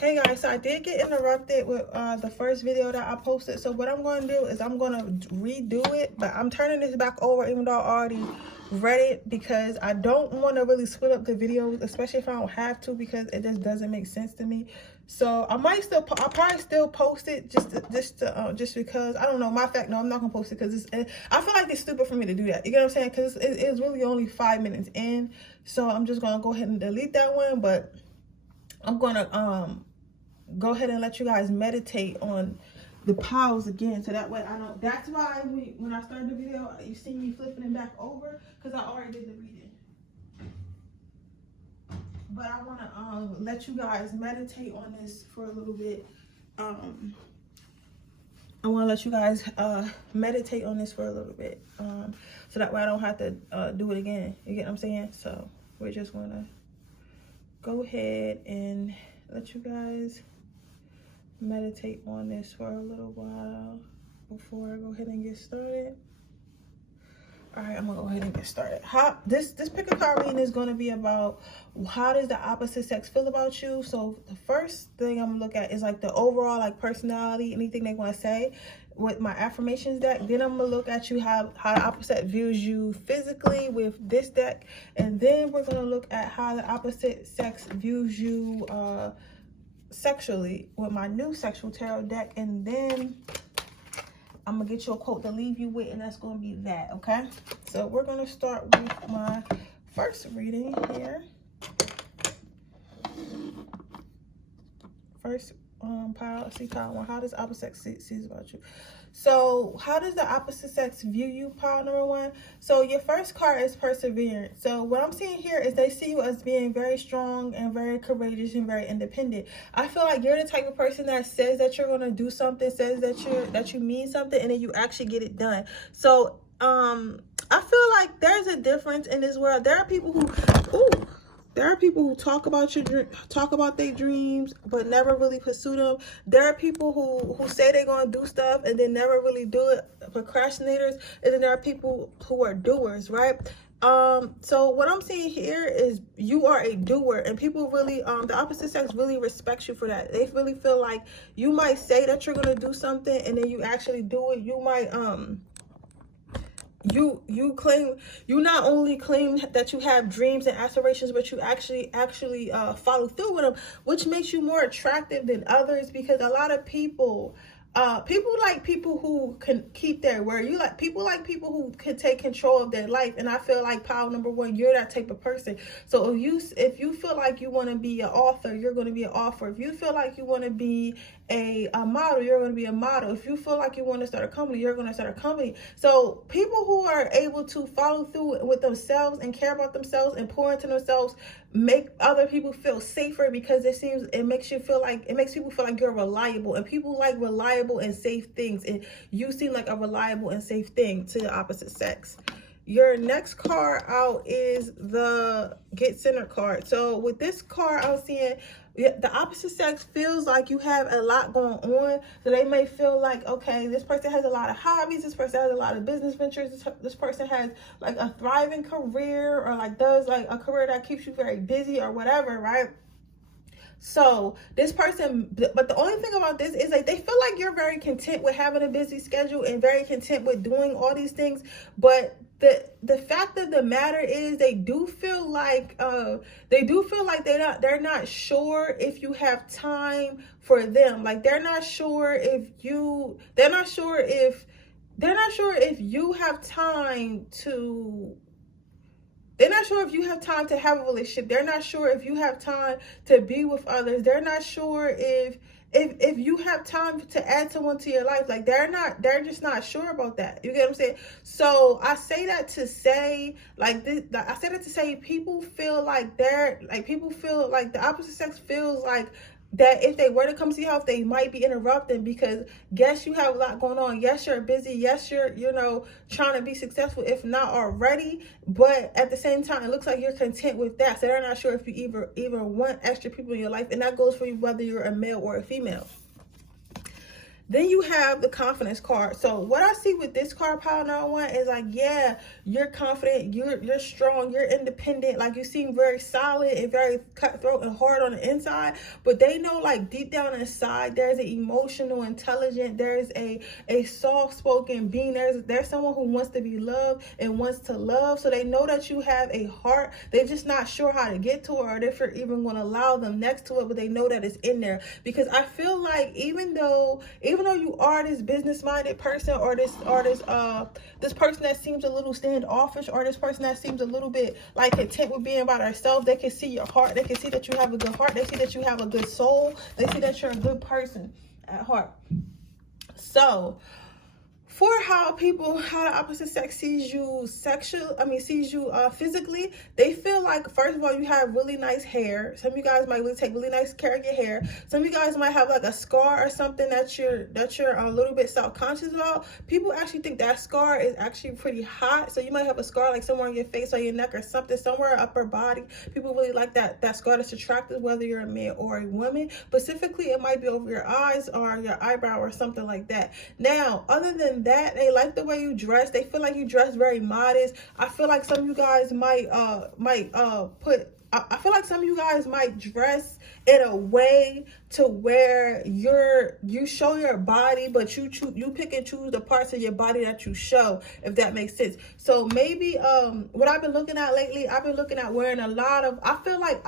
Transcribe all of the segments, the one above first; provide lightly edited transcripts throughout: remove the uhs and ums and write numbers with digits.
Hey guys, so I did get interrupted with the first video that I posted. So what I'm going to do is I'm going to redo it, but I'm turning this back over even though I already read it, because I don't want to really split up the videos, especially if I don't have to, because it just doesn't make sense to me. So I'll probably still post it just because, I don't know. Matter of fact, no, I'm not gonna post it because I feel like it's stupid for me to do that. You get what I'm saying? Because it's really only 5 minutes in, so I'm just gonna go ahead and delete that one. But I'm gonna go ahead and let you guys meditate on the piles again, so that way I don't. That's why when I started the video, you see me flipping it back over, because I already did the reading. But I want to let you guys meditate on this for a little bit. I want to let you guys meditate on this for a little bit, so that way I don't have to do it again. You get what I'm saying? So we're just going to go ahead and let you guys meditate on this for a little while before I go ahead and get started. All right, I'm gonna go ahead and get started. This pick a card reading is gonna be about how does the opposite sex feel about you. So the first thing I'm gonna look at is like the overall like personality, anything they want to say with my affirmations deck. Then I'm gonna look at you how the opposite views you physically with this deck, and then we're gonna look at how the opposite sex views you sexually with my new sexual tarot deck, and then I'm gonna get you a quote to leave you with, and that's gonna be that. Okay, so we're gonna start with my first reading here. First pile, see pile one. How does opposite sex sees about you? So how does the opposite sex view you, pile number one? So your first card is perseverance. So what I'm seeing here is they see you as being very strong and very courageous and very independent. I feel like you're the type of person that says that you're going to do something, says that you mean something, and then you actually get it done. So I feel like there's a difference in this world. There are people who talk about their dreams but never really pursue them. There are people who say they're gonna do stuff and then never really do it, procrastinators. And then there are people who are doers, right? So what I'm seeing here is you are a doer, and people really the opposite sex really respects you for that. They really feel like you might say that you're gonna do something and then you actually do it. You might you not only claim that you have dreams and aspirations, but you actually follow through with them, which makes you more attractive than others, because a lot of people like people who can keep their word. People who can take control of their life, and I feel like pile number one, you're that type of person. So if you feel like you want to be an author, you're going to be an author. If you feel like you want to be a model, you're going to be a model. If you feel like you want to start a company, you're going to start a company. So people who are able to follow through with themselves and care about themselves and pour into themselves make other people feel safer, because it makes people feel like you're reliable, and people like reliable and safe things, and you seem like a reliable and safe thing to the opposite sex. Your next card out is the Get Centered card. So with this card, I'm seeing the opposite sex feels like you have a lot going on. So they may feel like, okay, this person has a lot of hobbies, this person has a lot of business ventures, this person has like a thriving career, or like does like a career that keeps you very busy or whatever, right? So this person, but the only thing about this is like they feel like you're very content with having a busy schedule and very content with doing all these things, but the fact of the matter is they do feel like they're not sure if you have time for them. Like they're not sure if you have time to. They're not sure if you have time to have a relationship. They're not sure if you have time to be with others. They're not sure if you have time to add someone to your life. Like they're just not sure about that. You get what I'm saying? So I say that to say people feel like the opposite sex feels like that if they were to come see your house, they might be interrupting, because yes, you have a lot going on. Yes, you're busy. Yes, you're trying to be successful, if not already. But at the same time, it looks like you're content with that. So they're not sure if you even want extra people in your life, and that goes for you whether you're a male or a female. Then you have the confidence card. So what I see with this card, pile number one, is like, yeah, you're confident, you're strong, you're independent. Like, you seem very solid and very cutthroat and hard on the inside. But they know, like, deep down inside, there's an emotional, intelligent, there's a soft-spoken being. There's someone who wants to be loved and wants to love. So they know that you have a heart. They're just not sure how to get to it, or if you're even going to allow them next to it. But they know that it's in there, because I feel like even though you are this business-minded person, or this person that seems a little standoffish, or this person that seems a little bit like content with being by themselves, they can see your heart. They can see that you have a good heart. They see that you have a good soul. They see that you're a good person at heart. So for how the opposite sex sees you physically, they feel like, first of all, you have really nice hair. Some of you guys might really take really nice care of your hair. Some of you guys might have like a scar or something that you're a little bit self-conscious about. People actually think that scar is actually pretty hot. So you might have a scar like somewhere on your face or your neck or something, somewhere upper body. People really like that scar that's attractive, whether you're a man or a woman. Specifically, it might be over your eyes or your eyebrow or something like that. Now, other than that, they like the way you dress. They feel like you dress very modest. I feel like some of you guys might dress in a way to where you show your body, but you pick and choose the parts of your body that you show, if that makes sense. So maybe what I've been looking at lately, I've been looking at wearing a lot of, I feel like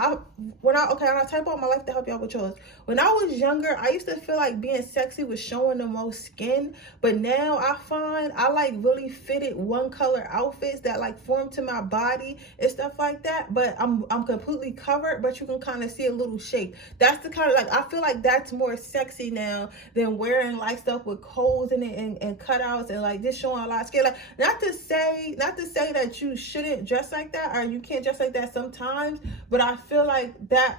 when I type out my life to help y'all with yours. When I was younger, I used to feel like being sexy was showing the most skin, but now I find I like really fitted one color outfits that like form to my body and stuff like that, but I'm completely covered, but you can kind of see a little shape. That's the kind of, like, I feel like that's more sexy now than wearing like stuff with holes in it and cutouts and like just showing a lot of skin. Like, not to say that you shouldn't dress like that or you can't dress like that sometimes, but I feel like that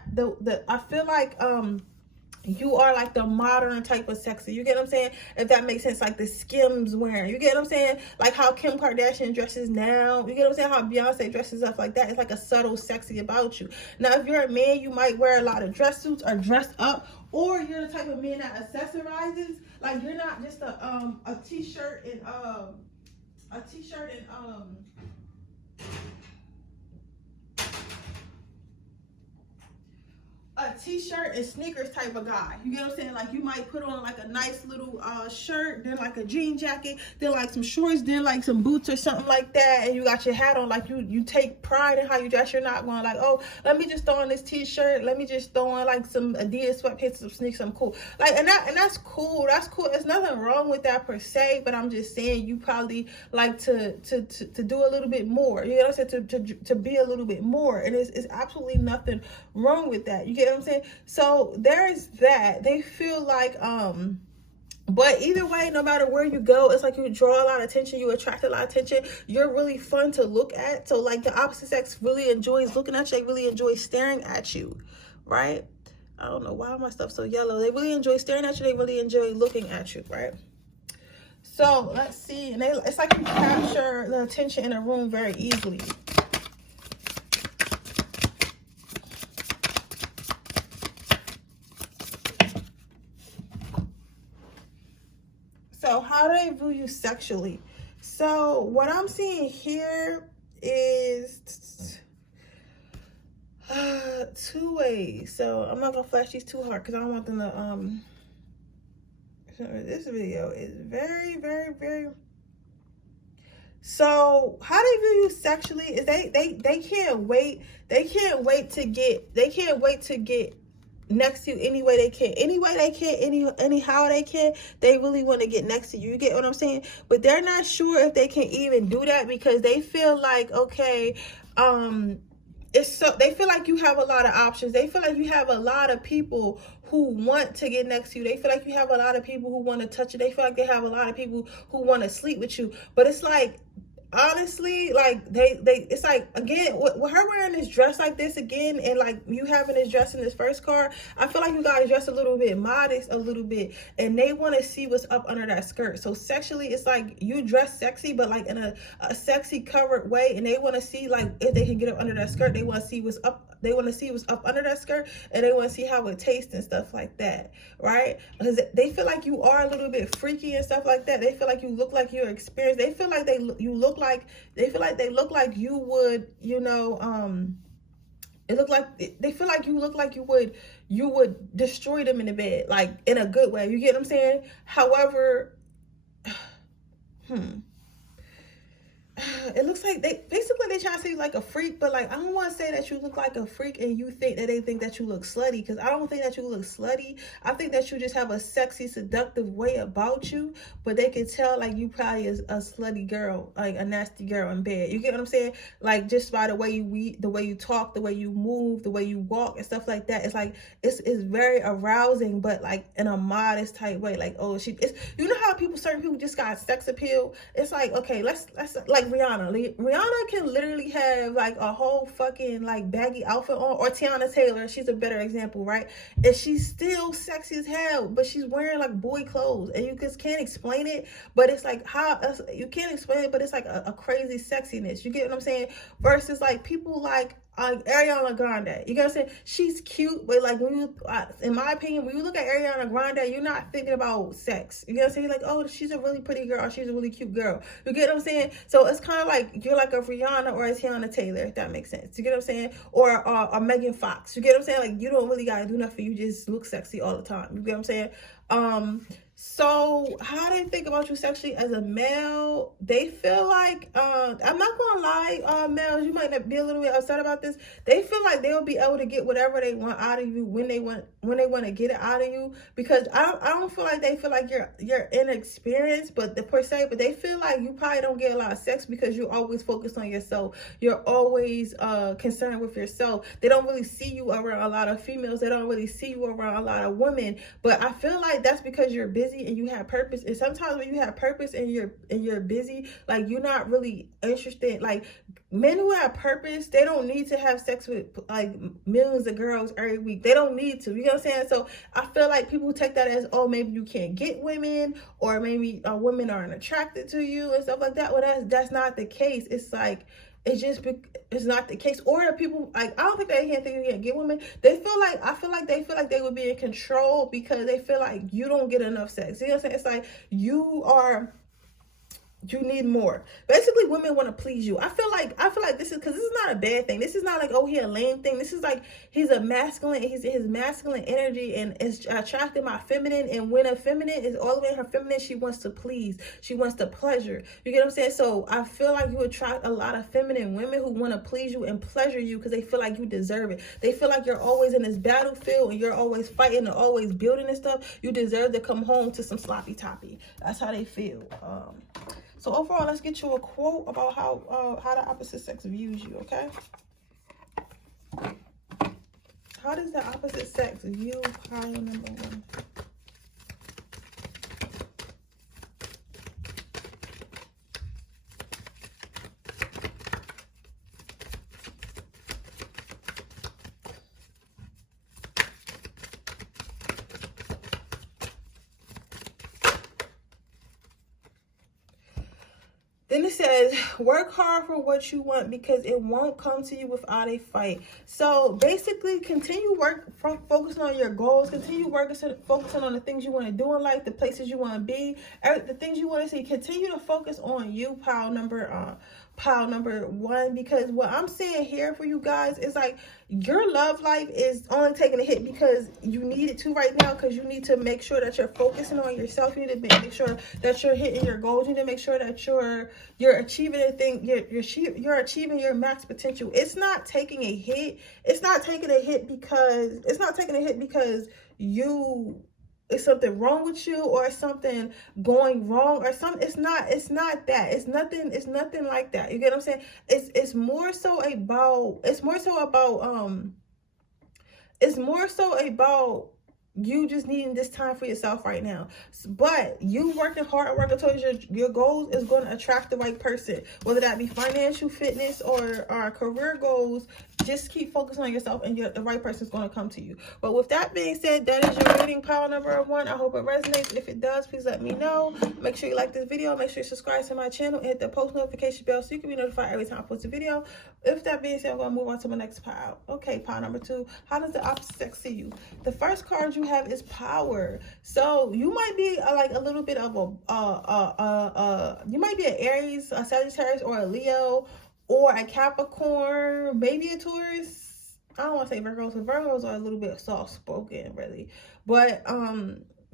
you are like the modern type of sexy. You get what I'm saying? If that makes sense, like the Skims wearing. You get what I'm saying? Like how Kim Kardashian dresses now. You get what I'm saying? How Beyonce dresses up like that. It's like a subtle sexy about you. Now, if you're a man, you might wear a lot of dress suits or dress up, or you're the type of man that accessorizes. Like, you're not just a t-shirt and a t-shirt and sneakers type of guy. You get what I'm saying? Like, you might put on like a nice little shirt, then like a jean jacket, then like some shorts, then like some boots or something like that, and you got your hat on. Like, you take pride in how you dress. You're not going like, oh, let me just throw on this t-shirt, let me just throw on like some Adidas sweatpants, some sneakers, something cool. Like, and that's cool. That's cool. There's nothing wrong with that per se, but I'm just saying you probably like to do a little bit more. You know what I'm saying? To be a little bit more, and it's absolutely nothing wrong with that. You get what I'm saying? So there's that. They feel like but either way, no matter where you go, it's like you draw a lot of attention, you attract a lot of attention, you're really fun to look at. So like the opposite sex really enjoys looking at you, they really enjoy staring at you, right? I don't know why my stuff's so yellow. They really enjoy staring at you, they really enjoy looking at you, right? So let's see, and it's like you capture the attention in a room very easily. So how do they view you sexually? So what I'm seeing here is two ways. So I'm not gonna flash these too hard because I don't want them to this video is very, very, very. So how they view you sexually is they can't wait to get next to you any way they can, anyhow they can. They really want to get next to you. You get what I'm saying? But they're not sure if they can even do that because they feel like, okay, they feel like you have a lot of options. They feel like you have a lot of people who want to get next to you. They feel like you have a lot of people who want to touch you. They feel like they have a lot of people who want to sleep with you. But it's like, honestly, like it's like, again, with her wearing this dress like this again, and like you having this dress in this first card, I feel like you guys dress a little bit modest, a little bit, and they want to see what's up under that skirt. So sexually, it's like you dress sexy, but like in a sexy covered way, and they want to see like if they can get up under that skirt. They want to see what's up They want to see what's up under that skirt, and they want to see how it tastes and stuff like that, right? Because they feel like you are a little bit freaky and stuff like that. They feel like you look like you're experienced. They feel like they look like you would, you know, it look like they feel like you look like you would destroy them in the bed, like in a good way. You get what I'm saying? However, it looks like they try to say you like a freak, but like I don't want to say that you look like a freak and you think that they think that you look slutty, because I don't think that you look slutty. I think that you just have a sexy, seductive way about you, but they can tell like you probably is a slutty girl, like a nasty girl in bed. You get what I'm saying? Like just by the way you eat, the way you talk, the way you move, the way you walk and stuff like that. It's like it's very arousing, but like in a modest type way. Like, oh, it's, you know how certain people just got sex appeal. It's like, okay, let's like Rihanna can literally have like a whole fucking like baggy outfit on, or Tiana Taylor, she's a better example, right? And she's still sexy as hell, but she's wearing like boy clothes, and you just can't explain it. But it's like how you can't explain it, but it's like a crazy sexiness. You get what I'm saying? Versus like people like Ariana Grande, you gotta say she's cute, but like when you, in my opinion, when you look at Ariana Grande, you're not thinking about sex. You gotta say like, oh, she's a really pretty girl, or she's a really cute girl. You get what I'm saying? So it's kind of like you're like a Rihanna or a Tiana Taylor, if that makes sense. You get what I'm saying? Or a Megan Fox. You get what I'm saying? Like you don't really gotta do nothing. You just look sexy all the time. You get what I'm saying? So how they think about you sexually as a male, they feel like, I'm not gonna lie, males, you might not be a little bit upset about this. They feel like they'll be able to get whatever they want out of you when they want to get it out of you. Because I don't feel like they feel like you're inexperienced, but they feel like you probably don't get a lot of sex because you're always focused on yourself. You're always concerned with yourself. They don't really see you around a lot of females. They don't really see you around a lot of women. But I feel like that's because you're busy and you have purpose. And sometimes when you have purpose and you're busy, like you're not really interested. Like men who have purpose, they don't need to have sex with like millions of girls every week. They don't need to. You know what I'm saying? So I feel like people take that as, oh, maybe you can't get women, or maybe women aren't attracted to you and stuff like that. Well, that's not the case. It's like it's not the case. Or the people, like, I don't think they can't think you can't get women. I feel like they feel like they would be in control because they feel like you don't get enough sex. You know what I'm saying? It's like you need more. Basically, women want to please you. I feel like this is because this is not a bad thing. This is not like, oh, he a lame thing. This is like he's a masculine. His masculine energy and is attracting my feminine. And when a feminine is all the way in her feminine, she wants to please. She wants to pleasure. You get what I'm saying? So I feel like you attract a lot of feminine women who want to please you and pleasure you because they feel like you deserve it. They feel like you're always in this battlefield and you're always fighting and always building and stuff. You deserve to come home to some sloppy toppy. That's how they feel. So overall, let's get you a quote about how the opposite sex views you, okay? How does the opposite sex view pile number one? Then it says, work hard for what you want because it won't come to you without a fight. So basically, continue focusing on your goals. Continue focusing on the things you want to do in life, the places you want to be, the things you want to see. Continue to focus on you, pile number one, because what I'm saying here for you guys is like your love life is only taking a hit because you need it to right now, because you need to make sure that you're focusing on yourself. You need to make sure that you're hitting your goals. You need to make sure that you're achieving a thing. You're achieving your max potential. It's not taking a hit. It's not taking a hit because it's something wrong with you or something going wrong or something. It's not that. It's nothing like that. You get what I'm saying? It's more so about you just needing this time for yourself right now. But you working hard and working towards your goals is going to attract the right person, whether that be financial, fitness, or career goals. Just keep focusing on yourself, and the right person is going to come to you. But with that being said, that is your reading pile number 1. I hope it resonates. If it does, please let me know. Make sure you like this video. Make sure you subscribe to my channel and hit the post notification bell so you can be notified every time I post a video. If that being said, I'm going to move on to my next pile. Okay, pile number 2. How does the opposite sex see you? The first card you have is power. So you might be like a little bit of you might be an Aries, a Sagittarius, or a Leo, or a Capricorn, maybe a Taurus. I don't want to say Virgos, because Virgos are a little bit soft-spoken, really. But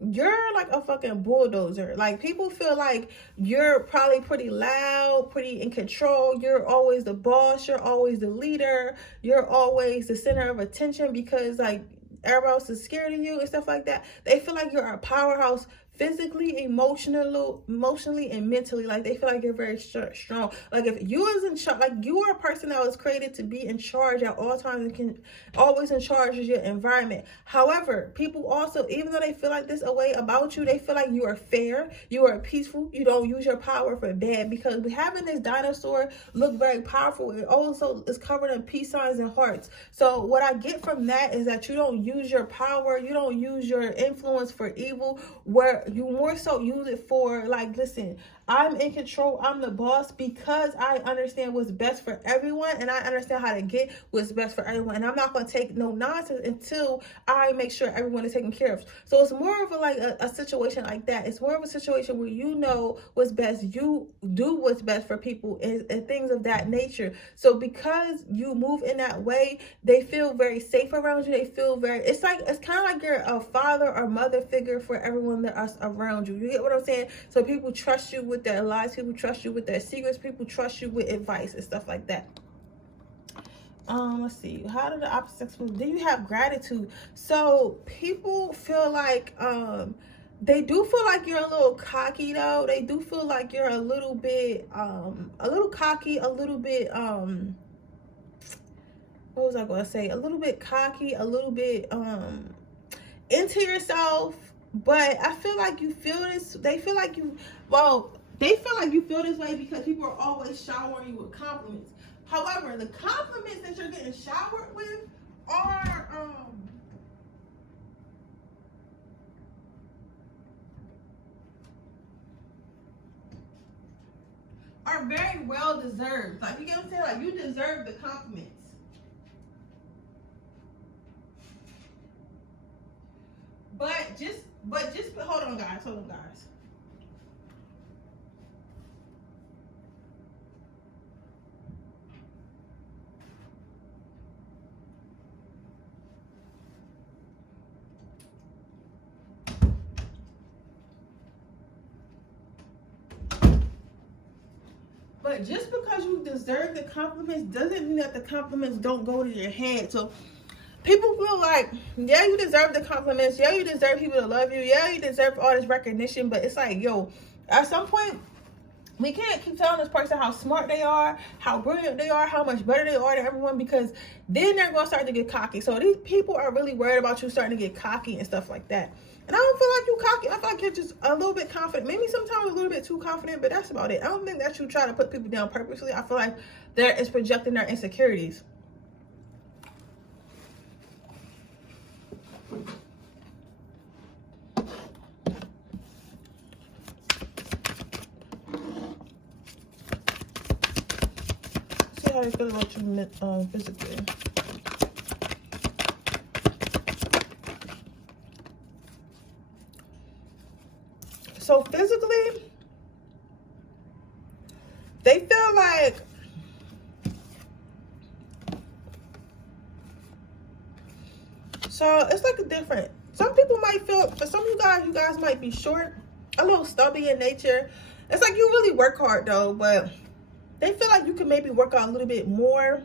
you're like a fucking bulldozer. Like, people feel like you're probably pretty loud, pretty in control. You're always the boss. You're always the leader. You're always the center of attention, because like everybody else is scared of you and stuff like that. They feel like you're a powerhouse physically, emotionally, and mentally. Like, they feel like you're very strong. Like, if you was in charge, like, you are a person that was created to be in charge at all times and can always in charge of your environment. However, people also, even though they feel like this a way about you, they feel like you are fair, you are peaceful, you don't use your power for bad, because having this dinosaur look very powerful, it also is covered in peace signs and hearts. So what I get from that is that you don't use your power, you don't use your influence for evil, where you more so use it for, like, listen, I'm in control, I'm the boss, because I understand what's best for everyone, and I understand how to get what's best for everyone, and I'm not going to take no nonsense until I make sure everyone is taken care of. So it's more of a situation like that. It's more of a situation where you know what's best, you do what's best for people, and things of that nature. So because you move in that way, they feel very safe around you. They feel very, it's kind of like you're a father or mother figure for everyone that's around you. You get what I'm saying? So people trust you with their lives, people trust you with their secrets, people trust you with advice and stuff like that. Let's see, how do the opposites move? Do you have gratitude? So people feel like they do feel like you're a little cocky, though. They do feel like you're a little bit cocky, a little bit what was I going to say? A little bit cocky, a little bit into yourself. But I feel like you feel this, they feel like you, well, they feel like you feel this way because people are always showering you with compliments. However, the compliments that you're getting showered with are very well deserved. Like, you get what I'm saying? Like, you deserve the compliments. But just hold on, guys. But just because you deserve the compliments doesn't mean that the compliments don't go to your head. So people feel like, yeah, you deserve the compliments. Yeah, you deserve people to love you. Yeah, you deserve all this recognition. But it's like, yo, at some point, we can't keep telling this person how smart they are, how brilliant they are, how much better they are than everyone, because then they're going to start to get cocky. So these people are really worried about you starting to get cocky and stuff like that. And I don't feel like you cocky. I feel like you're just a little bit confident. Maybe sometimes a little bit too confident, but that's about it. I don't think that you try to put people down purposely. I feel like that is projecting their insecurities. See how they feel about you physically. So physically, they feel like it's like a different. Some people might feel, for some of you guys might be short, a little stubby in nature. It's like you really work hard though, but they feel like you can maybe work out a little bit more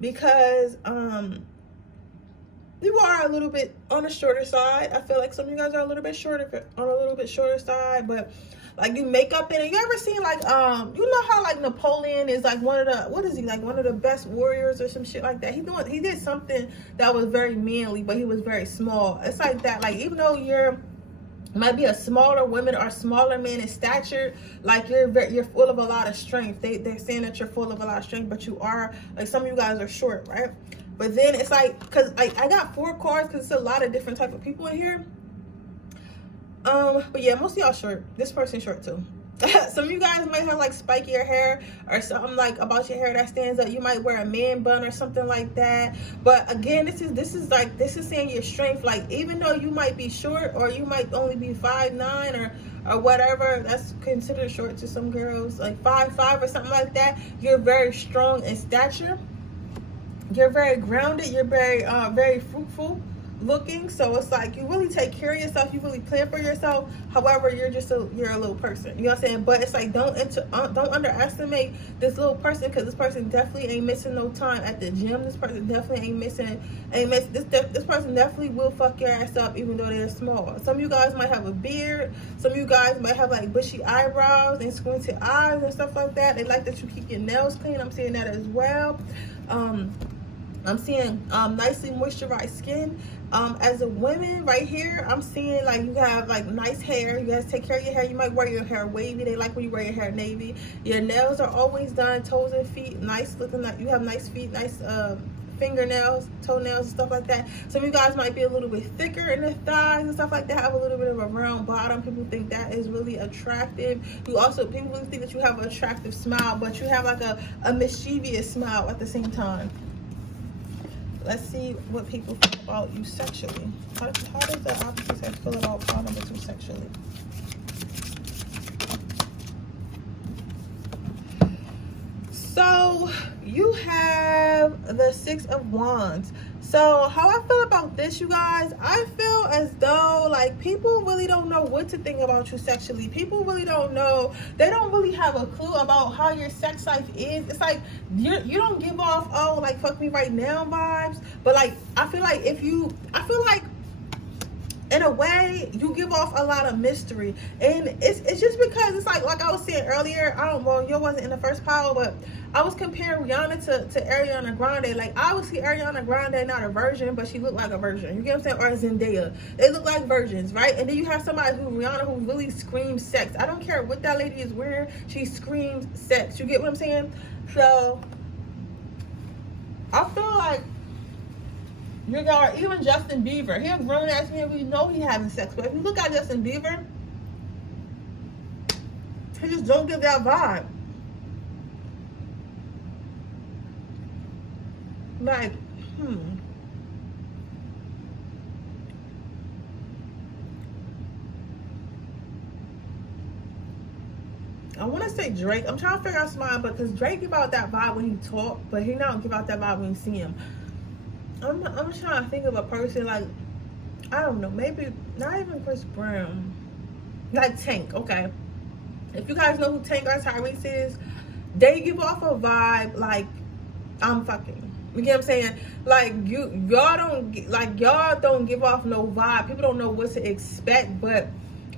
because you you are a little bit on the shorter side. I feel like some of you guys are a little bit shorter, on a little bit shorter side, but like you make up in it. You ever seen like you know how like Napoleon is like one of the, what is he, like one of the best warriors or some shit like that? He did something that was very manly, but he was very small. It's like that. Like even though you're might be a smaller woman or smaller man in stature, like you're full of a lot of strength. They're saying that you're full of a lot of strength, but you are, like some of you guys are short, right? But then it's like, because like I got 4 cards because it's a lot of different type of people in here. But yeah, most of y'all short. This person's short too. Some of you guys might have like spikier hair or something like about your hair that stands up. You might wear a man bun or something like that. But again, this is saying your strength. Like even though you might be short, or you might only be 5'9" or whatever, that's considered short to some girls, like 5'5" or something like that. You're very strong in stature. You're very grounded. You're very fruitful looking. So it's like you really take care of yourself, you really plan for yourself. However, you're a little person, you know what I'm saying? But it's like don't underestimate this little person, because this person definitely ain't missing no time at the gym. This person definitely ain't missing this person definitely will fuck your ass up even though they're small. Some of you guys might have a beard, some of you guys might have like bushy eyebrows and squinty eyes and stuff like that. They like that you keep your nails clean. I'm seeing that as well. I'm seeing nicely moisturized skin. As a woman right here, I'm seeing like you have like nice hair. You guys take care of your hair. You might wear your hair wavy. They like when you wear your hair navy. Your nails are always done. Toes and feet nice looking. Like you have nice feet, nice fingernails, toenails and stuff like that. Some of you guys might be a little bit thicker in the thighs and stuff like that. Have a little bit of a round bottom. People think that is really attractive. People really think that you have an attractive smile, but you have like a mischievous smile at the same time. Let's see what people feel about you sexually. How does the opposite sex feel about part number 2 sexually? So you have the 6 of Wands. So how I feel about this, you guys, I feel as though like people really don't know what to think about you sexually. People really don't know. They don't really have a clue about how your sex life is. It's like you don't give off, oh, like fuck me right now vibes. But like I feel like in a way you give off a lot of mystery, and it's just because it's like I was saying earlier, you wasn't in the first pile, but I was comparing Rihanna to Ariana Grande. Like I would see Ariana Grande not a virgin, but she looked like a virgin, you get what I'm saying? Or Zendaya, they look like virgins, right? And then you have somebody Rihanna who really screams sex. I don't care what that lady is wearing, she screams sex, you get what I'm saying? So I feel like you got even Justin Bieber. He a grown ass man. We know he having sex, but if you look at Justin Bieber, he just don't give that vibe. Like, I want to say Drake. I'm trying to figure out somebody, but because Drake give out that vibe when he talk, but he don't give out that vibe when you see him. I'm trying to think of a person like, I don't know, maybe not even Chris Brown, like Tank. Okay, if you guys know who Tank or Tyrese is, they give off a vibe like I'm fucking. You get what I'm saying? Like y'all don't give off no vibe. People don't know what to expect, but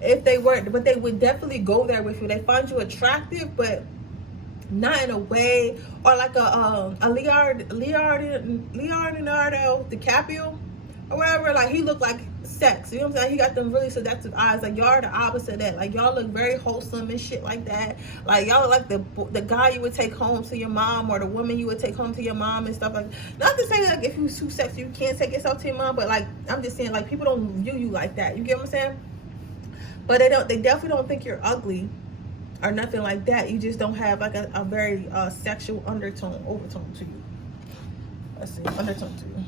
they would definitely go there with you. They find you attractive, but not in a way, or like a Leonardo DiCaprio or whatever. Like he looked like sex, you know what I'm saying? He got them really seductive eyes. Like y'all are the opposite of that. Like y'all look very wholesome and shit like that. Like y'all look like the guy you would take home to your mom, or the woman you would take home to your mom and stuff like that. Not to say like if you're too sexy you can't take yourself to your mom, but like I'm just saying like people don't view you like that, you get what I'm saying? But they definitely don't think you're ugly or nothing like that. You just don't have like a very sexual overtone to you. Let's see, undertone to you.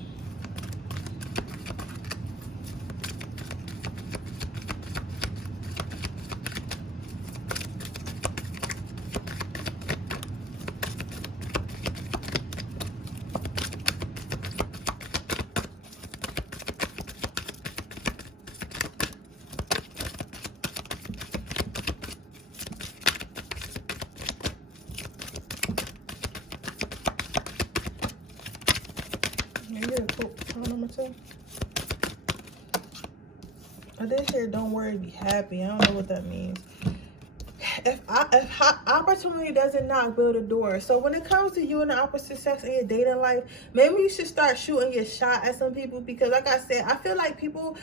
Maybe a quote number 2. I did hear don't worry, be happy. I don't know what that means. If opportunity doesn't knock, build a door. So when it comes to you and the opposite sex in your dating life, maybe you should start shooting your shot at some people, because like I said, I feel like people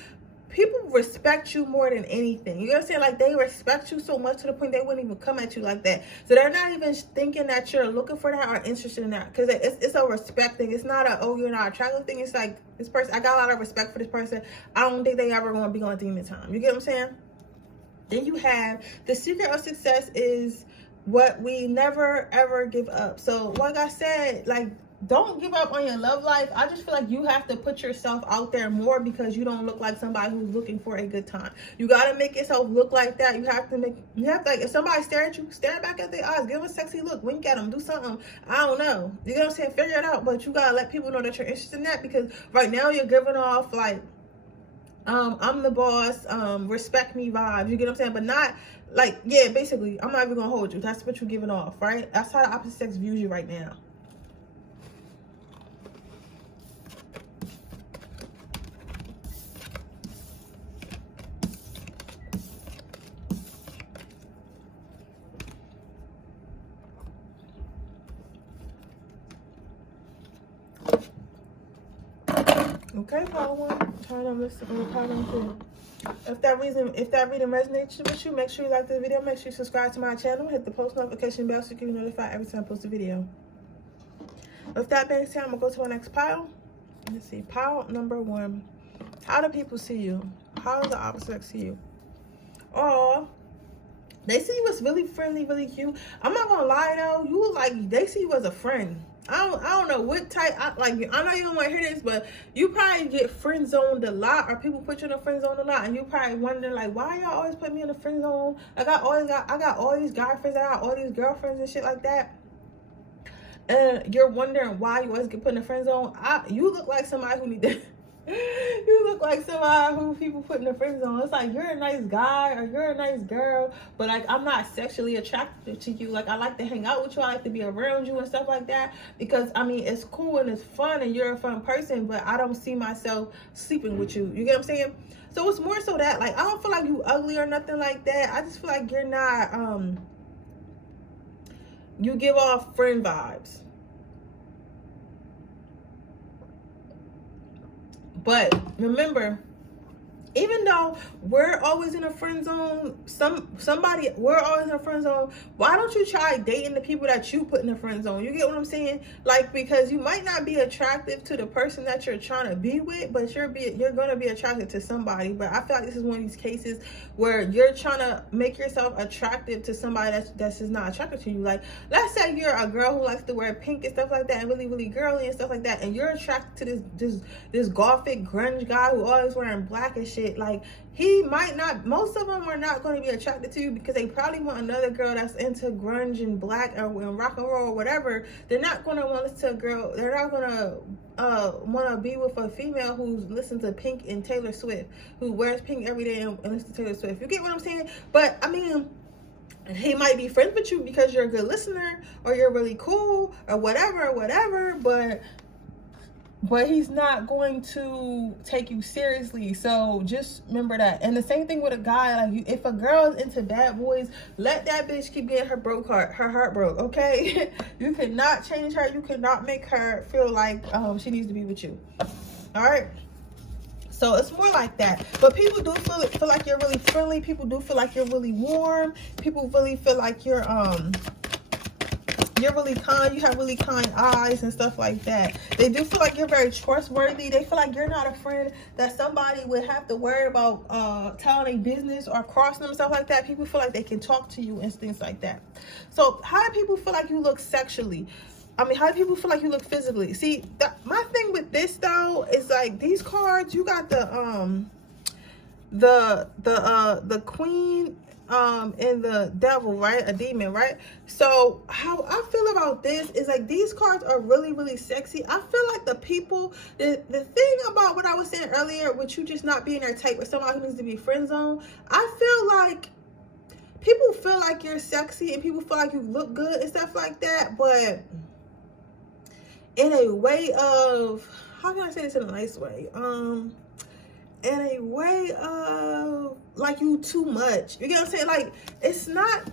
respect you more than anything. You know what I'm saying? Like, they respect you so much to the point they wouldn't even come at you like that. So they're not even thinking that you're looking for that or interested in that, because it's a respect thing. It's not a, oh, you're not attractive thing. It's like, this person, I got a lot of respect for this person. I don't think they ever going to be on demon time. You get what I'm saying? Then you have the secret of success is what we never ever give up. So like I said, like, don't give up on your love life. I just feel like you have to put yourself out there more, because you don't look like somebody who's looking for a good time. You got to make yourself look like that. You have to like, if somebody stare at you, stare back at their eyes, give them a sexy look, wink at them, do something. I don't know. You know what I'm saying? Figure it out. But you got to let people know that you're interested in that, because right now you're giving off like, I'm the boss, respect me vibes. You get what I'm saying? But not like, yeah, basically, I'm not even gonna hold you. That's what you're giving off, right? That's how the opposite sex views you right now. Okay, Power One. Try to listen or Power One too. If that reading resonates with you, make sure you like the video. Make sure you subscribe to my channel. Hit the post notification bell so you can be notified every time I post a video. With that being said, I'm gonna go to our next pile. Let's see, pile number 1. How do people see you? How does the opposite sex see you? Oh, they see you as really friendly, really cute. I'm not gonna lie though, you like, they see you as a friend. I don't know what type. I know you don't want to hear this, but you probably get friend zoned a lot, or people put you in a friend zone a lot, and you probably wondering like, why y'all always put me in a friend zone? I got all these guy friends, I got all these girlfriends and shit like that. And you're wondering why you always get put in a friend zone. You look like somebody who need to. You look like somebody who people put in the friend zone. It's like, you're a nice guy or you're a nice girl, but like, I'm not sexually attracted to you. Like, I like to hang out with you, I like to be around you and stuff like that, because I mean, it's cool and it's fun and you're a fun person, but I don't see myself sleeping with you. You get what I'm saying? So it's more so that, like, I don't feel like you ugly or nothing like that. I just feel like you're not you give off friend vibes. But remember, even though we're always in a friend zone, we're always in a friend zone, why don't you try dating the people that you put in the friend zone? You get what I'm saying? Like, because you might not be attractive to the person that you're trying to be with, but you're going to be attracted to somebody. But I feel like this is one of these cases where you're trying to make yourself attractive to somebody that's just not attracted to you. Like, let's say you're a girl who likes to wear pink and stuff like that, and really, really girly and stuff like that, and you're attracted to this gothic grunge guy who always wearing black and shit. Like, he might not, most of them are not going to be attracted to you, because they probably want another girl that's into grunge and black or rock and roll or whatever. They're not going to want to girl, they're not going to want to be with a female who's listens to Pink and Taylor Swift, who wears pink every day and listens to Taylor Swift. You get what I'm saying? But I mean, he might be friends with you because you're a good listener or you're really cool or whatever, but he's not going to take you seriously. So just remember that. And the same thing with a guy. Like, if a girl is into bad boys, let that bitch keep getting her heart broke, okay? You cannot change her. You cannot make her feel like she needs to be with you. All right? So it's more like that. But people do feel like you're really friendly. People do feel like you're really warm. People really feel like you're really kind. You have really kind eyes and stuff like that. They do feel like you're very trustworthy. They feel like you're not a friend that somebody would have to worry about telling their business or crossing them, stuff like that. People feel like they can talk to you and things like that. So how do people feel like you look sexually? I mean, how do people feel like you look physically? See, my thing with this though is like, these cards, you got the queen and the devil, right? A demon, right? So how I feel about this is like, these cards are really, really sexy. I feel like the people, the thing about what I was saying earlier, with you just not being their type, with somebody who needs to be friend zone, I feel like people feel like you're sexy and people feel like you look good and stuff like that, but in a way of, how can I say this in a nice way? In a way of, like you too much. You get what I'm saying? Like, it's not,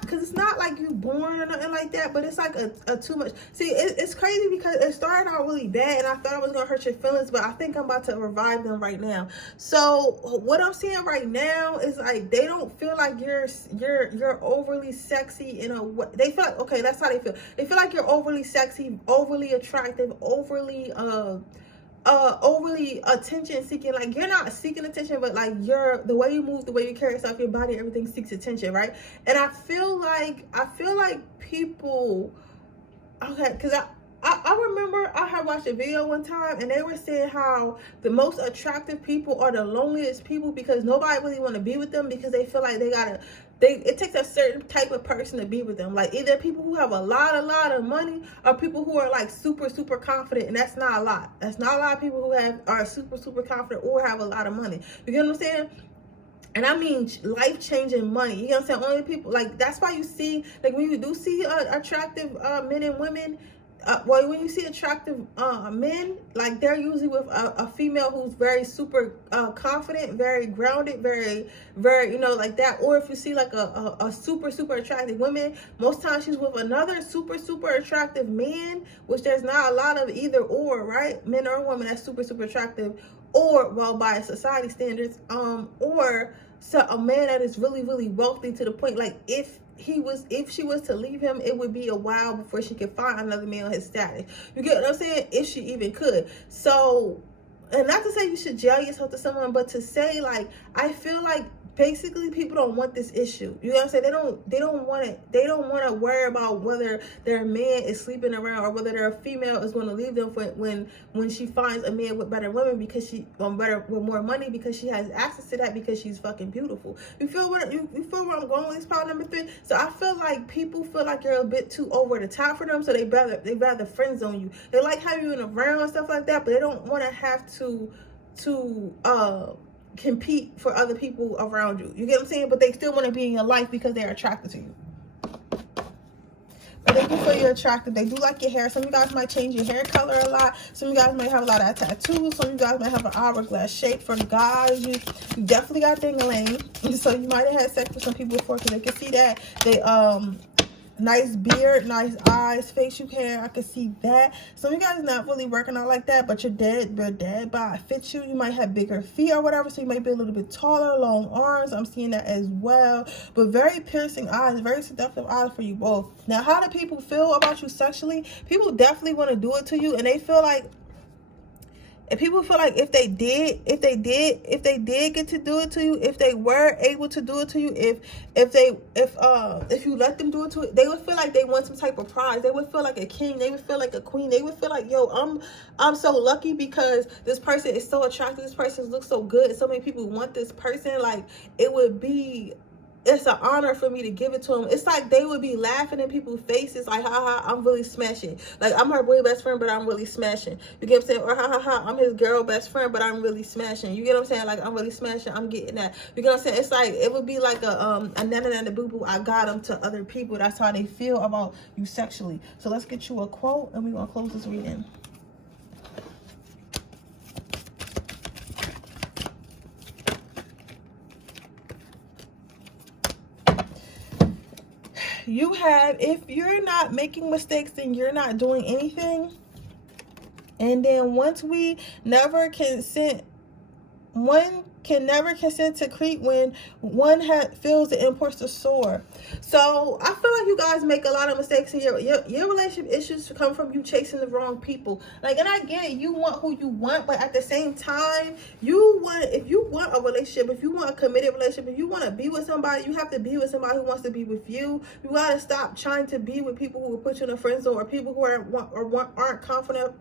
because it's not like you born or nothing like that, but it's like a too much. See, it's crazy because it started out really bad, and I thought I was gonna hurt your feelings, but I think I'm about to revive them right now. So what I'm seeing right now is like, they don't feel like you're overly sexy in a way. They feel like, okay, that's how they feel. They feel like you're overly sexy, overly attractive, overly attention seeking. Like, you're not seeking attention, but like, the way you move, the way you carry yourself, your body, everything seeks attention, right? And I feel like people, okay, because I remember I had watched a video one time, and they were saying how the most attractive people are the loneliest people, because nobody really want to be with them, because they feel like it takes a certain type of person to be with them. Like, either people who have a lot of money, or people who are like super confident, and that's not a lot. That's not a lot of people who are super confident or have a lot of money. You get what I'm saying? And I mean life-changing money. You know what I'm saying? Only people, like, that's why you see, like, when you do see attractive men and women, well, when you see attractive men, like, they're usually with a female who's very super confident, very grounded, very, you know, like that. Or if you see like a super attractive woman, most times she's with another super attractive man, which there's not a lot of either or, right? Men or women that's super attractive, or, well, by society standards, or so a man that is really wealthy, to the point, like, if she was to leave him, it would be a while before she could find another man on his status. You get what I'm saying? If she even could. So, and not to say you should jail yourself to someone, but to say, like, I feel like basically people don't want this issue. You know what I'm saying? They don't want it. They don't want to worry about whether their man is sleeping around, or whether their female is going to leave them when she finds a man with better women, because she with more money, because she has access to that, because she's fucking beautiful. You feel where I'm going with this part number 3? So I feel like people feel like you're a bit too over the top for them, so they rather friend zone you. They like having you in around and stuff like that, but they don't want to have to compete for other people around you. You get what I'm saying? But they still want to be in your life because they're attracted to you. But they do feel you're attractive. They do like your hair. Some of you guys might change your hair color a lot. Some of you guys might have a lot of tattoos. Some of you guys might have an hourglass shape. For the guys, you definitely got ding-a-ling. So you might have had sex with some people before, because they can see that. They nice beard, nice eyes, facial hair. I can see that. Some of you guys not really working out like that, but your dad bod fits you. You might have bigger feet or whatever, so you might be a little bit taller, long arms. I'm seeing that as well. But very piercing eyes, very seductive eyes for you both. Now, how do people feel about you sexually? People definitely want to do it to you, and they feel like, and people feel like if they did get to do it to you, if they were able to do it to you, if you let them do it to it, they would feel like they won some type of prize. They would feel like a king. They would feel like a queen. They would feel like, yo, I'm so lucky because this person is so attractive. This person looks so good. So many people want this person. Like, it's an honor for me to give it to them. It's like they would be laughing in people's faces, like, ha, I'm really smashing. Like, I'm her boy best friend, but I'm really smashing. You get what I'm saying? Or ha, I'm his girl best friend, but I'm really smashing. You get what I'm saying? Like, I'm really smashing. I'm getting that. You get what I'm saying? It's like, it would be like a nana boo boo. I got them to other people. That's how they feel about you sexually. So let's get you a quote, and we're gonna close this reading. If you're not making mistakes, then you're not doing anything. And then one can never consent to creep when one feels the impulse to soar. So I feel like you guys make a lot of mistakes, and your relationship issues come from you chasing the wrong people. Like, and I get it, you want who you want, but at the same time, if you want a relationship, if you want a committed relationship, if you want to be with somebody, you have to be with somebody who wants to be with you. You gotta stop trying to be with people who will put you in a friend zone, or people who aren't confident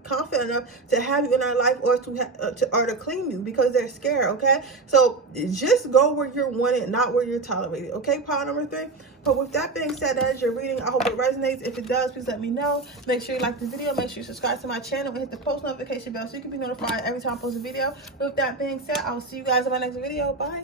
enough to have you in their life, or to claim you, because they're scared. Okay, so just go where you're wanted, not where you're tolerated. Okay, pile number 3. But with that being said, that is your reading. I hope it resonates. If it does, please let me know. Make sure you like the video. Make sure you subscribe to my channel and hit the post notification bell so you can be notified every time I post a video. With that being said, I'll see you guys in my next video. Bye.